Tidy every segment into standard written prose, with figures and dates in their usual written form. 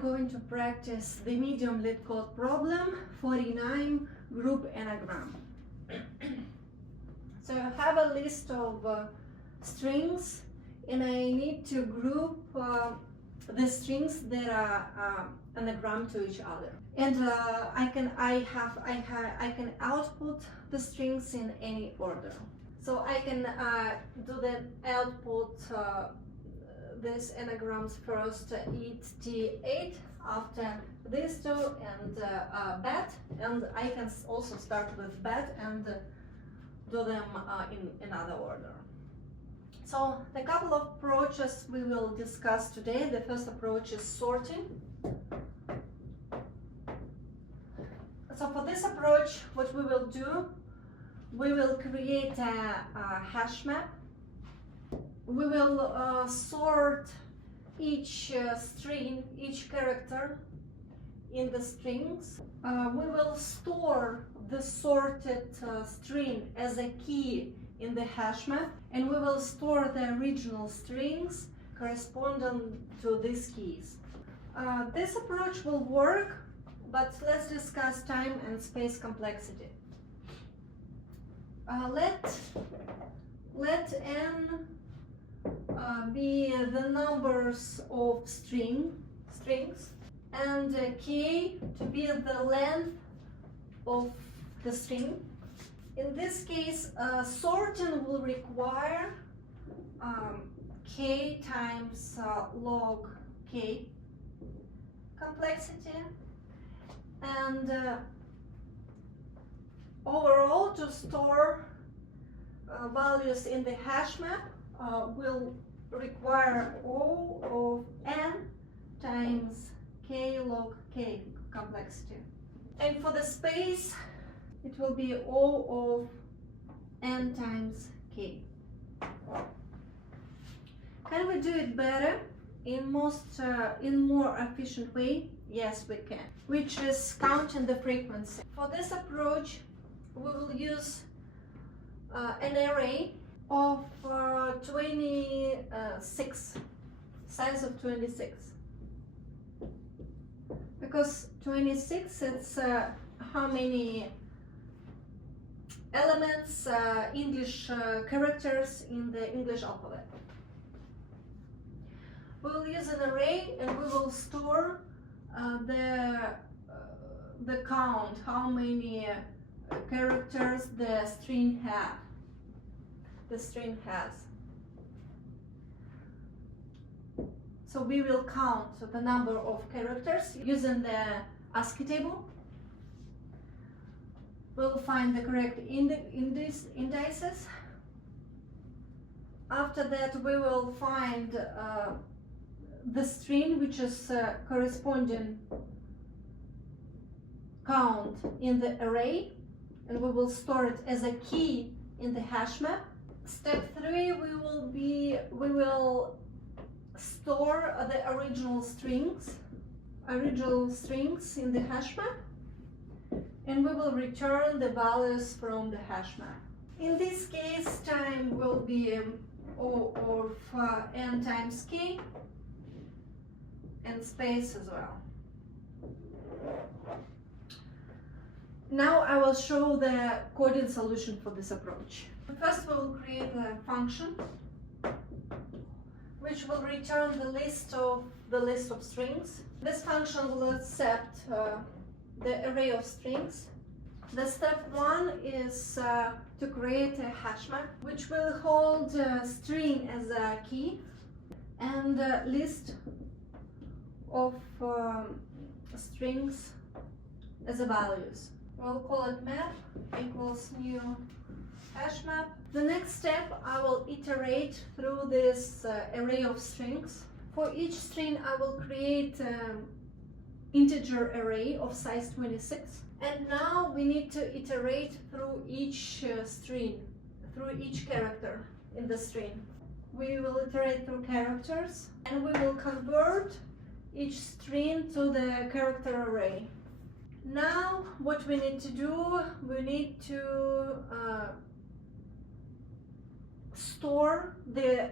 going to practice the medium LeetCode problem 49, group anagram. So I have a list of strings, and I need to group the strings that are anagram to each other. And I can output the strings in any order. So I can do the output these anagrams first, eat, tea, ate, after these two, and bed, and I can also start with bed and do them in another order. So the couple of approaches we will discuss today. The first approach is sorting. So for this approach, what we will do, we will create a hash map. We will sort each string, each character in the strings. We will store the sorted string as a key in the hash map, and we will store the original strings corresponding to these keys. This approach will work, but let's discuss time and space complexity. Let n be the numbers of strings, and k to be the length of the string. In this case, sorting will require k times log k complexity, and overall, to store values in the hash map will require O of n times k log k complexity. And for the space, it will be O of n times k. Can we do it better in more efficient way? Yes, we can, which is counting the frequency. For this approach, we will use an array of 26, size of 26, because 26 it's how many elements, English characters in the English alphabet. We will use an array, and we will store the count, how many characters the string has. So we will count the number of characters using the ASCII table. We'll find the correct indices. After that, we will find the string which is corresponding count in the array, and we will store it as a key in the hash map. Step 3, we will store the original strings in the hash map, and we will return the values from the hash map. In this case, time will be O of n times k, and space as well. Now I will show the coding solution for this approach. First, we will create a function which will return the list of strings. This function will accept the array of strings. The step 1 is to create a hash map which will hold string as a key and list of strings as a values. We'll call it map equals new hash map. The next step, I will iterate through this array of strings. For each string, I will create an integer array of size 26. And now we need to iterate through each string, through each character in the string. We will iterate through characters, and we will convert each string to the character array. Now what we need to do, we need to store the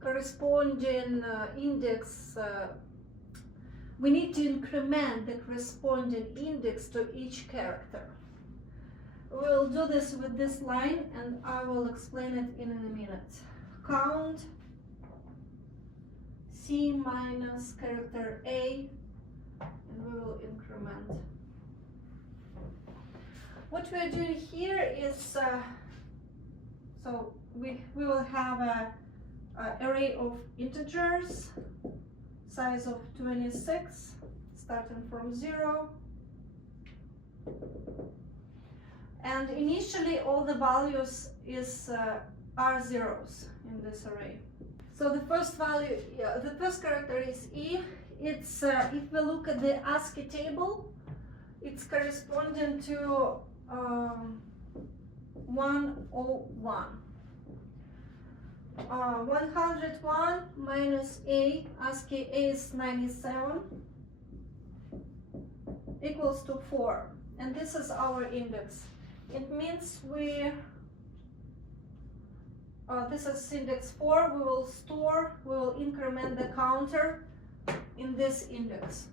corresponding index we need to increment the corresponding index to each character. We'll do this with this line, and I will explain it in a minute. Count C minus character A, and we will increment. What we're doing here is, so we will have a array of integers, size of 26, starting from 0. And initially all the values are zeros in this array. So the first value, the first character is E. It's if we look at the ASCII table, it's corresponding to 101. 101 minus A, ASCII is 97, equals to 4. And this is our index. It means this is index 4. We will increment the counter in this index.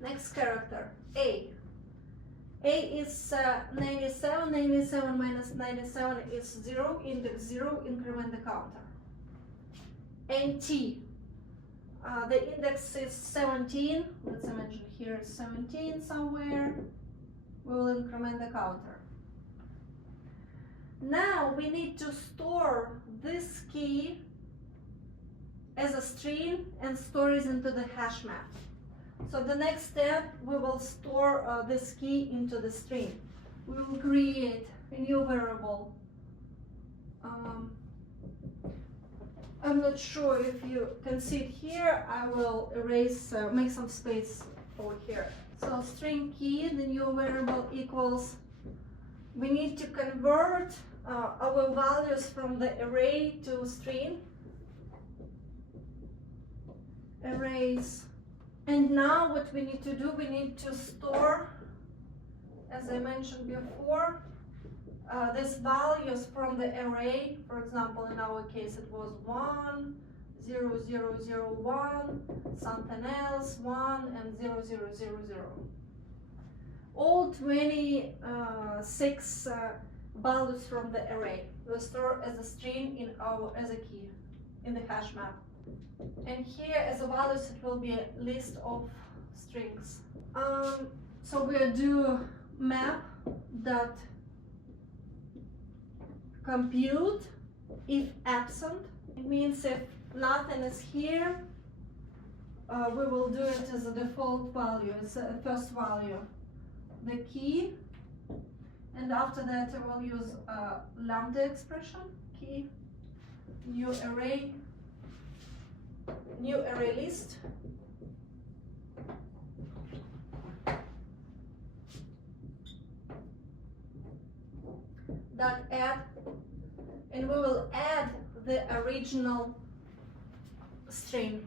Next character, A. A is 97, 97 minus 97 is 0, index 0, increment the counter. And T, the index is 17, let's imagine here is 17 somewhere, we will increment the counter. Now we need to store this key as a string and store it into the hash map. So the next step, we will store this key into the string. We will create a new variable. I'm not sure if you can see it here. I will erase, make some space over here. So string key, the new variable equals, we need to convert our values from the array to string. Arrays. And now what we need to do, we need to store, as I mentioned before, these values from the array. For example, in our case it was 1, 0, 0, 0, 1, something else, 1, and 0, 0, 0, 0. All 26 values from the array we store as a string as a key in the hash map. And here as a values it will be a list of strings. So we'll do map dot compute if absent. It means if nothing is here, we will do it as a default value, as a first value, the key, and after that I will use lambda expression, key, new array list, dot add, and we will add the original string,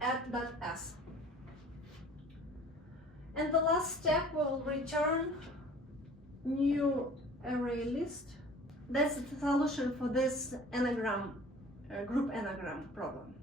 add.s. And the last step, we will return new array list. That's the solution for this anagram, group anagram problem.